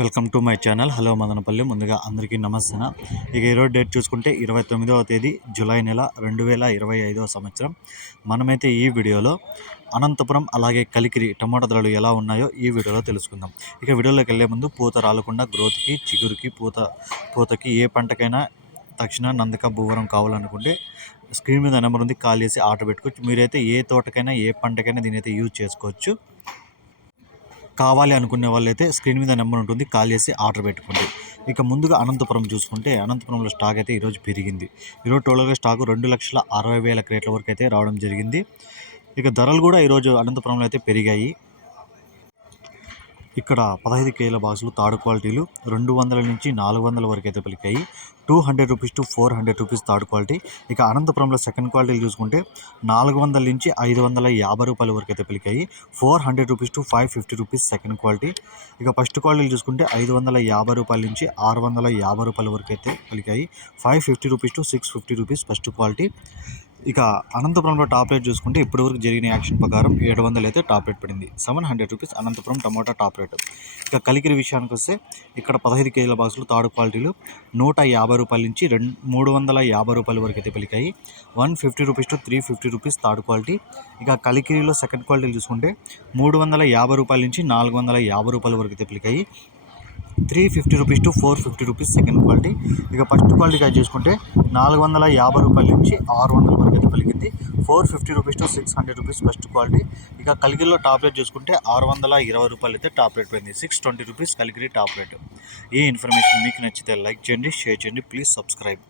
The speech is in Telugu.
Welcome to my channel. Hello Madanapalli. ముందుగా అందరికీ నమస్తే ఇక ఈరోజు డేట్ చూసుకుంటే ఇరవై తొమ్మిదవ తేదీ జూలై నెల రెండు వేల ఇరవై ఐదవ సంవత్సరం. మనమైతే ఈ వీడియోలో అనంతపురం అలాగే కలికిరి టమాటా ధరలు ఎలా ఉన్నాయో ఈ వీడియోలో తెలుసుకుందాం. ఇక వీడియోలోకి వెళ్ళే ముందు పూత రాలకుండా గ్రోత్కి చిగురుకి పూత పూతకి ఏ పంటకైనా తక్షణ నందక భూవరం కావాలనుకుంటే స్క్రీన్ మీద నెంబర్ ఉంది కాల్ చేసి ఆర్డర్ పెట్టుకోవచ్చు. మీరైతే ఏ తోటకైనా ఏ పంటకైనా దీని అయితే యూజ్ చేసుకోవచ్చు. కావాలి అనుకునే వాళ్ళైతే స్క్రీన్ మీద నెంబర్ ఉంటుంది కాల్ చేసి ఆర్డర్ పెట్టుకోండి. ఇక ముందుగా అనంతపురం చూసుకుంటే అనంతపురంలో స్టాక్ అయితే ఈరోజు పెరిగింది. ఈరోజు టోటల్గా స్టాక్ రెండు లక్షల అరవై వేల క్రేట్ల వరకు అయితే రావడం జరిగింది. ఇక ధరలు కూడా ఈరోజు అనంతపురంలో అయితే పెరిగాయి. ఇక్కడ పదహైదు కేల బాక్సులు తాడు క్వాలిటీలు రెండు వందల నుంచి నాలుగు వందల వరకు అయితే పలికాయి. Two hundred rupees to four hundred rupees third quality. ఇక అనంతపురంలో సెకండ్ క్వాలిటీలు చూసుకుంటే నాలుగు వందల నుంచి ఐదు వందల యాభై రూపాయల వరకు అయితే పలికాయి. Four hundred rupees to five fifty rupees second quality. ఇక ఫస్ట్ క్వాలిటీలు చూసుకుంటే ఐదు వందల యాభై రూపాయల నుంచి ఆరు వందల యాభై రూపాయల వరకు అయితే పలికాయి. Five fifty rupees to six fifty rupees first quality. ఇక అనంతపురంలో టాప్ రేట్ చూసుకుంటే ఇప్పటివరకు జరిగిన యాక్షన్ ప్రకారం ఏడు వందలు అయితే టాప్ రేట్ పడింది. Seven hundred rupees Anantapuram tomato top rate. ఇక కలికిరి విషయానికి వస్తే ఇక్కడ పదహైదు కేజీల బాక్సులు తాడు క్వాలిటీలు నూట యాభై రూపాయల నుంచి రెండు మూడు వందల యాభై రూపాయల వరకు అయితే పలికాయి. One fifty rupees to three fifty rupees third quality. ఇక కలికిరిలో సెకండ్ క్వాలిటీలు చూసుకుంటే మూడు వందల యాభై రూపాయల నుంచి నాలుగు వందల యాభై రూపాయల వరకు అయితే పలికాయి. Three fifty rupees to four fifty rupees second quality. ఇక ఫస్ట్ క్వాలిటీగా చూసుకుంటే నాలుగు వందల యాభై రూపాయల నుంచి ఆరు వందల వరకు అయితే పలికింది four fifty rupees to six hundred rupees first quality. ఇక కలిగిరిలో టాప్ రేట్ చూసుకుంటే ఆరు వందల ఇరవై రూపాయలు అయితే టాప్ రేట్ పోయింది. Six twenty rupees Kaligiri top rate. ఈ ఇన్ఫర్మేషన్ మీకు నచ్చితే లైక్ చేయండి షేర్ చేయండి ప్లీజ్ సబ్స్క్రైబ్.